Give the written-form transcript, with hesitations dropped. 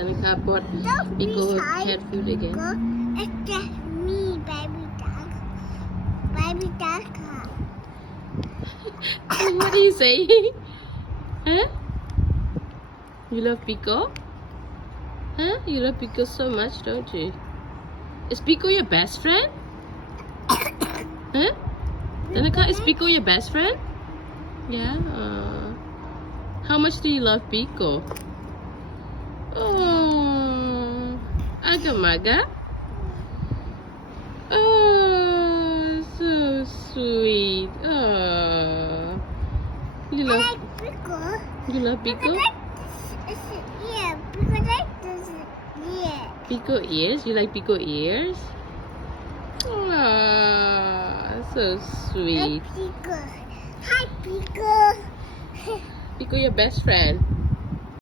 Danica bought Biko cat food again. It's just me, baby duck. Baby duck. What are you saying? Huh? You love Biko? Huh? You love Biko so much, don't you? Is Biko your best friend? Huh? Danica, is Biko your best friend? Yeah. How much do you love Biko? Oh, Agamaga. Oh, so sweet. Oh, you I love like Biko. you love Biko? Yeah, because I this yeah. Biko ears? You like Biko ears? Oh, so sweet. Biko. Hi, Biko. Biko, your best friend.